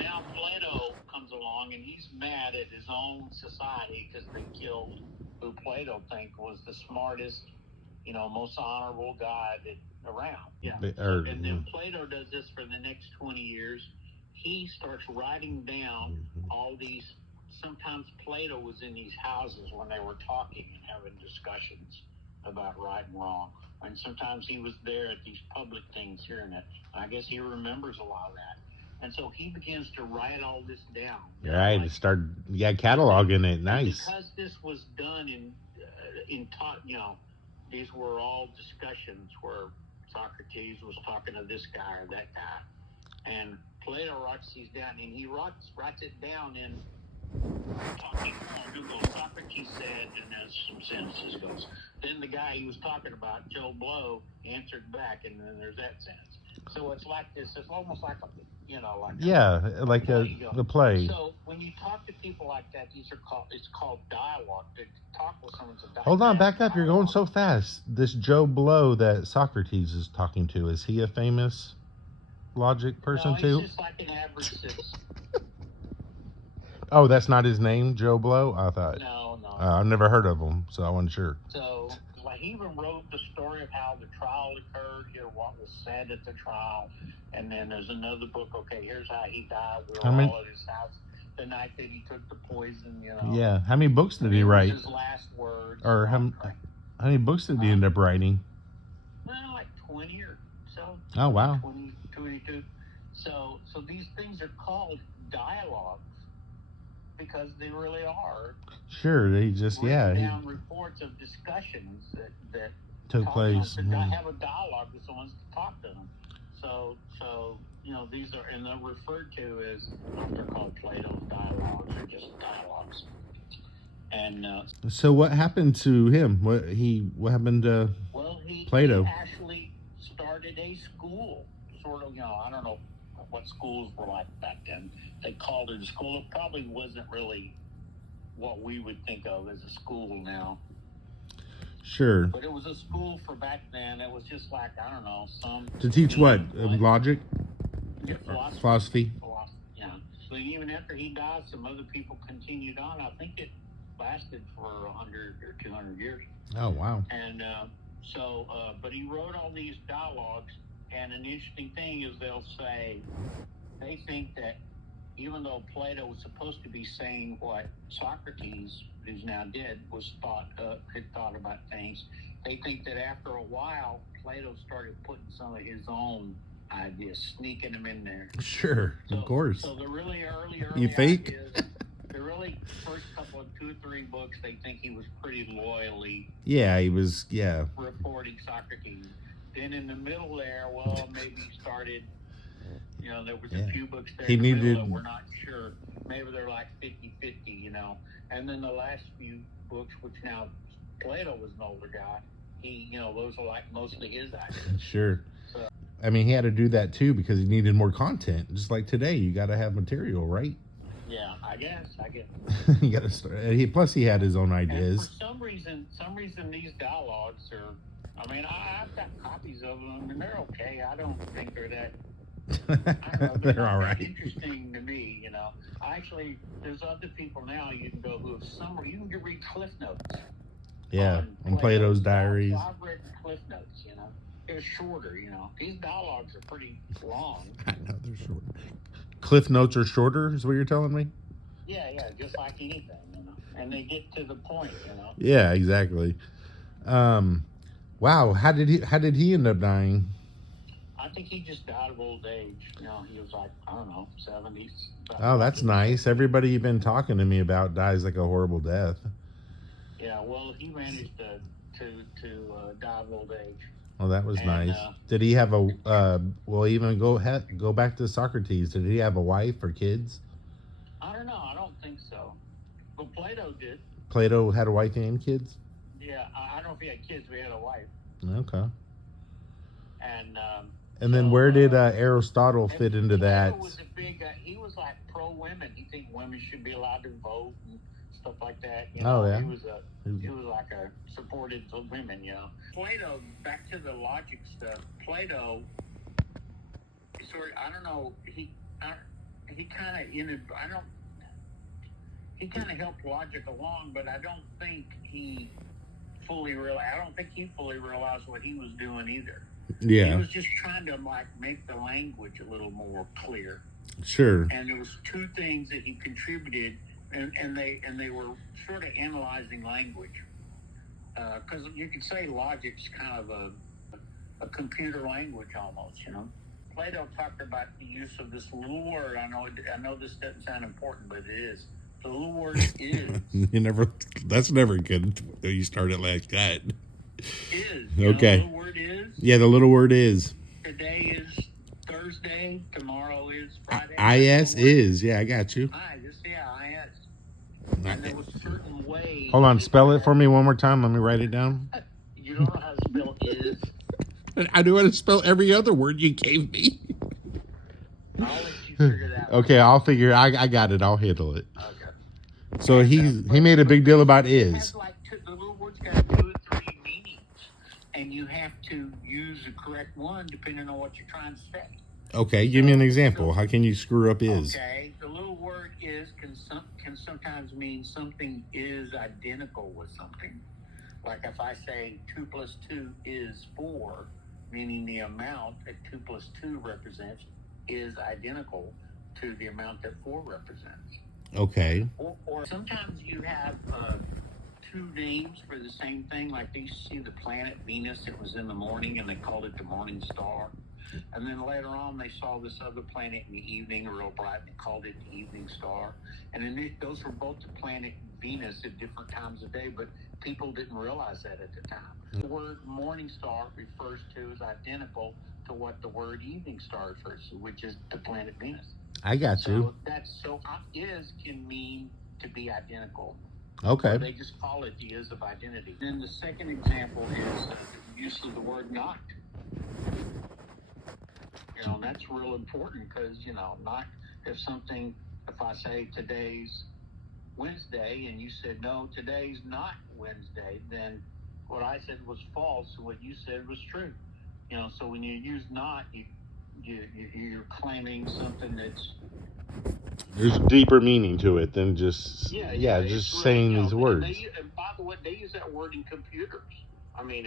now Plato comes along, and he's mad at his own society because they killed who Plato think was the smartest, most honorable guy around. Yeah. And then Plato does this for the next 20 years. He starts writing down all these. Sometimes Plato was in these houses when they were talking and having discussions about right and wrong. And sometimes he was there at these public things hearing it. I guess he remembers a lot of that. And so he begins to write all this down. Right, cataloging it. Nice. And because this was done in talk, these were all discussions where Socrates was talking to this guy or that guy, and Plato writes these down, and he writes it down in talking point. Who goes? Socrates said, and there's some sentences goes. Then the guy he was talking about, Joe Blow, answered back, and then there's that sentence. So it's like this. It's almost like a the play. So when you talk to people like that, it's called dialogue. To talk with someone's a dialogue. Hold on, back up. You're going so fast. This Joe Blow that Socrates is talking to, is he a famous logic person too? He's just like an average citizen. Oh, that's not his name, Joe Blow? I thought. No. I've never heard of him, so I wasn't sure. So, he even wrote the story of how the trial occurred, what was said at the trial, and then there's another book. Okay, here's how he died. We were all at his house the night that he took the poison. Yeah. How many books did he write? His last words. Or how many books did he end up writing? Well, like 20 or so. Oh wow. 20, 22. So these things are called dialogues because they really are. Sure, they just down reports of discussions that took place. To have a dialogue with someone to talk to them. So these are, and they're referred to as, they're called Plato's dialogues or just dialogues. And so what happened to him? What happened to Plato? He actually started a school, sort of. I don't know what schools were like back then. They called it a school. It probably wasn't really what we would think of as a school now. Sure. But it was a school for back then. It was just like, I don't know, to teach what? Logic? Yeah, philosophy. Yeah. So even after he died, some other people continued on. I think it lasted for 100 or 200 years. Oh, wow. And but he wrote all these dialogues, and an interesting thing is they think that even though Plato was supposed to be saying what Socrates, who's now dead, had thought about things, they think that after a while, Plato started putting some of his own ideas, sneaking them in there. Sure, of course. So the really early you fake? ideas, the really first couple of 2 or 3 books, they think he was pretty loyally. Yeah, he was. Reporting Socrates. Then in the middle there, maybe he started. There was a few books there that we're not sure. Maybe they're like 50-50, And then the last few books, which now Plato was an older guy, those are like mostly his ideas. Sure. So, I mean, he had to do that too because he needed more content. Just like today, you got to have material, right? Yeah, I guess. You got to start. Plus, he had his own ideas. And for some reason, these dialogues are. I mean, I've got copies of them, and they're okay. I don't think they're that. They're all right. Interesting to me, Actually, there's other people now you can go who have you can read Cliff Notes. Yeah, on Plato's diaries. So I've read Cliff Notes, They're shorter, These dialogues are pretty long. I know, they're short. Cliff Notes are shorter, is what you're telling me? Yeah, just like anything, And they get to the point, Yeah, exactly. Wow, how did he end up dying? I think he just died of old age. He was like, I don't know, 70s. Oh, that's nice. Everybody you've been talking to me about dies like a horrible death. Yeah, well, he managed to die of old age. Well, that was nice. Did he have even go back to Socrates. Did he have a wife or kids? I don't know. I don't think so. But Plato did. Plato had a wife and kids? Yeah, I don't know if he had kids, but he had a wife. Okay. And then where did Aristotle fit into that? Was he was like pro-women. He think women should be allowed to vote and stuff like that. Oh, yeah. He was like a supported women, Plato, back to the logic stuff. Plato, I don't know, he he kind of helped logic along, but I don't think he fully realized what he was doing either. Yeah. He was just trying to make the language a little more clear. Sure. And there was two things that he contributed, and they were sort of analyzing language. Because you could say logic's kind of a computer language almost, Plato talked about the use of this little word. I know this doesn't sound important, but it is. The little word is. That's never good. You start it like that. Is. Okay. The little word is. Yeah, the little word is. Today is Thursday. Tomorrow is Friday. IS is. Yeah, I got you. IS. And there was certain ways. Hold on, spell it for me one more time. Let me write it down. You don't know how to spell is? I knew how to spell every other word you gave me. I'll let you figure that out. Okay, I'll figure. I got it. I'll handle it. Okay. So he made a big deal about is. The little word's got 2 or 3 meanings, and you have to use the correct one depending on what you're trying to say. Okay, give me an example. How can you screw up is? Okay, the little word is can sometimes mean something is identical with something. Like if I say 2 plus 2 is 4, meaning the amount that 2 plus 2 represents is identical to the amount that 4 represents. Okay. Or sometimes you have 2 names for the same thing. Like they used to see the planet Venus. It was in the morning, and they called it the morning star. And then later on, they saw this other planet in the evening, real bright, and called it the evening star. And then those were both the planet Venus at different times of day, but people didn't realize that at the time. The word morning star refers to is identical to what the word evening star refers to, which is the planet Venus. I got you. Is can mean to be identical. Okay. Or they just call it the is of identity. Then the second example is the use of the word not. And that's real important because, not if I say today's Wednesday and you said, no, today's not Wednesday, then what I said was false and what you said was true. So when you use not, you're claiming something that's... There's a deeper meaning to it than just just saying these words. And by the way, they use that word in computers. I mean,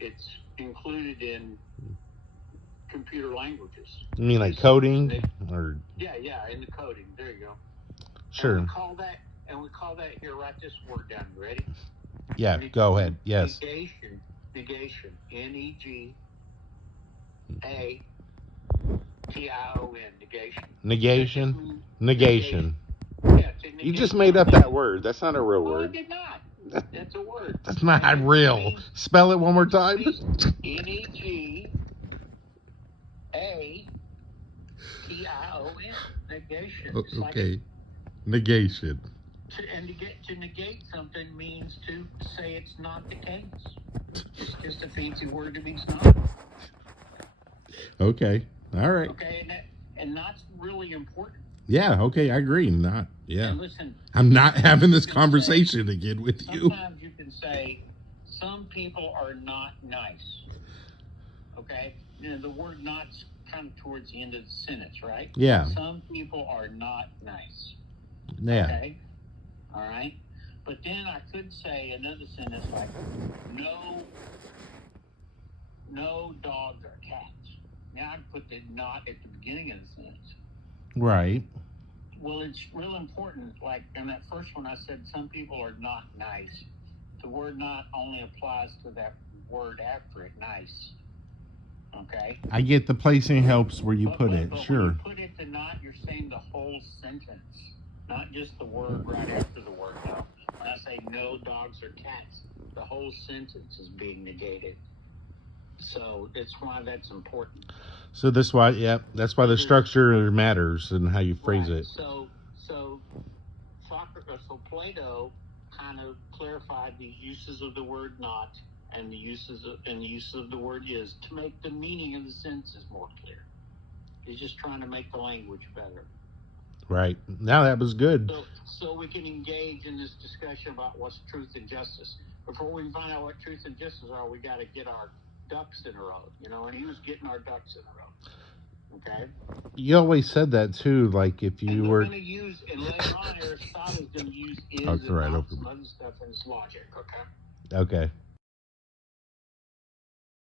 it's included in computer languages. You mean like coding? Or yeah, in the coding. There you go. Sure. And we call that here, write this word down. You ready? Yeah, go ahead. Yes. Negation. N-E-G-A-T-I-O-N. Negation. Negation. Yeah, you just made up that word. That's not a real word. I did not. That's a word. That's not real. Spell it one more time. N-E-G-A-T-I-O-N. Negation. Okay. Negation. To negate something means to say it's not the case. It's just a fancy word that means not. Okay. All right. Okay, and that's really important. Yeah, okay, I agree. Not, yeah. And listen, I'm not having this conversation again with you. Sometimes you can say, some people are not nice. Okay? The word not's kind of towards the end of the sentence, right? Yeah. Some people are not nice. Yeah. Okay? All right? But then I could say another sentence like, no dogs or cats. Now I'd put the not at the beginning of the sentence. Right. Well, it's real important. Like in that first one, I said some people are not nice. The word not only applies to that word after it, nice. Okay? I get the placing helps where you put it, sure. When you put it to not, you're saying the whole sentence, not just the word right after the word no. When I say no dogs or cats, the whole sentence is being negated. So that's why that's important. So that's why the structure matters and how you phrase it. So Plato kind of clarified the uses of the word not and the uses of the word is to make the meaning of the sentences more clear. He's just trying to make the language better. Right. Now that was good. So we can engage in this discussion about what's truth and justice. Before we find out what truth and justice are, we got to get our ducks in a row, and he was getting our ducks in a row. Okay. You always said that too. Like if you were going to use, and later on, Aristotle is going to use is and not some other stuff in his logic. Okay. Okay.